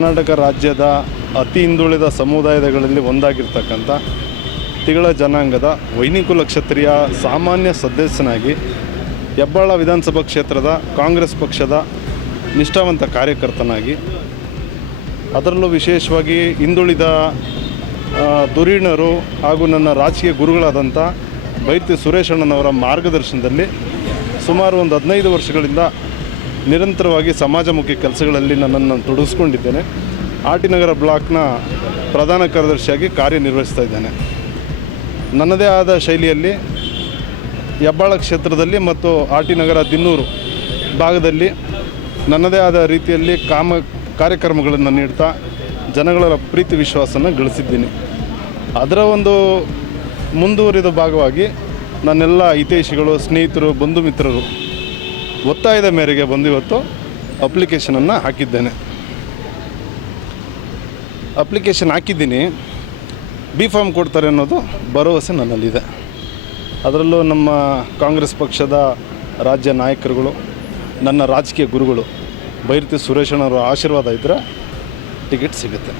ಕರ್ನಾಟಕ ರಾಜ್ಯದ ಅತಿ ಹಿಂದುಳಿದ ಸಮುದಾಯಗಳಲ್ಲಿ ಒಂದಾಗಿರ್ತಕ್ಕಂಥ ತಿಗಳ ಜನಾಂಗದ ವೈನಿಕುಲ ಕ್ಷತ್ರಿಯ ಸಾಮಾನ್ಯ ಸದಸ್ಯನಾಗಿ ಹೆಬ್ಬಾಳ ವಿಧಾನಸಭಾ ಕ್ಷೇತ್ರದ ಕಾಂಗ್ರೆಸ್ ಪಕ್ಷದ ನಿಷ್ಠಾವಂತ ಕಾರ್ಯಕರ್ತನಾಗಿ, ಅದರಲ್ಲೂ ವಿಶೇಷವಾಗಿ ಹಿಂದುಳಿದ ಧುರೀಣರು ಹಾಗೂ ನನ್ನ ರಾಜಕೀಯ ಗುರುಗಳಾದಂಥ ಬೈರತಿ ಸುರೇಶಣ್ಣನವರ ಮಾರ್ಗದರ್ಶನದಲ್ಲಿ ಸುಮಾರು ಒಂದು 15 ವರ್ಷಗಳಿಂದ ನಿರಂತರವಾಗಿ ಸಮಾಜಮುಖಿ ಕೆಲಸಗಳಲ್ಲಿ ನನ್ನನ್ನು ತೊಡಗಿಸ್ಕೊಂಡಿದ್ದೇನೆ. ಆರ್ ಟಿ ನಗರ ಬ್ಲಾಕ್ನ ಪ್ರಧಾನ ಕಾರ್ಯದರ್ಶಿಯಾಗಿ ಕಾರ್ಯನಿರ್ವಹಿಸ್ತಾ ಇದ್ದೇನೆ. ನನ್ನದೇ ಆದ ಶೈಲಿಯಲ್ಲಿ ಹೆಬ್ಬಾಳ ಕ್ಷೇತ್ರದಲ್ಲಿ ಮತ್ತು ಆರ್ ಟಿ ನಗರ ದಿನ್ನೂರು ಭಾಗದಲ್ಲಿ ನನ್ನದೇ ಆದ ರೀತಿಯಲ್ಲಿ ಕಾರ್ಯಕ್ರಮಗಳನ್ನು ನೀಡ್ತಾ ಜನಗಳ ಪ್ರೀತಿ ವಿಶ್ವಾಸನ ಗಳಿಸಿದ್ದೀನಿ. ಅದರ ಒಂದು ಮುಂದುವರಿದ ಭಾಗವಾಗಿ ನನ್ನೆಲ್ಲ ಹಿತೈಷಿಗಳು, ಸ್ನೇಹಿತರು, ಬಂಧು ಮಿತ್ರರು ಒತ್ತಾಯದ ಮೇರೆಗೆ ಬಂದು ಇವತ್ತು ಅಪ್ಲಿಕೇಶನನ್ನು ಹಾಕಿದ್ದೇನೆ. ಅಪ್ಲಿಕೇಶನ್ ಹಾಕಿದ್ದೀನಿ, ಬಿ ಫಾರ್ಮ್ ಕೊಡ್ತಾರೆ ಅನ್ನೋದು ಭರವಸೆ ನನ್ನಲ್ಲಿದೆ. ಅದರಲ್ಲೂ ನಮ್ಮ ಕಾಂಗ್ರೆಸ್ ಪಕ್ಷದ ರಾಜ್ಯ ನಾಯಕರುಗಳು, ನನ್ನ ರಾಜಕೀಯ ಗುರುಗಳು ಬೈರತಿ ಸುರೇಶಣ್ಣವರ ಆಶೀರ್ವಾದ ಇದ್ದರೆ ಟಿಕೆಟ್ ಸಿಗುತ್ತೆ.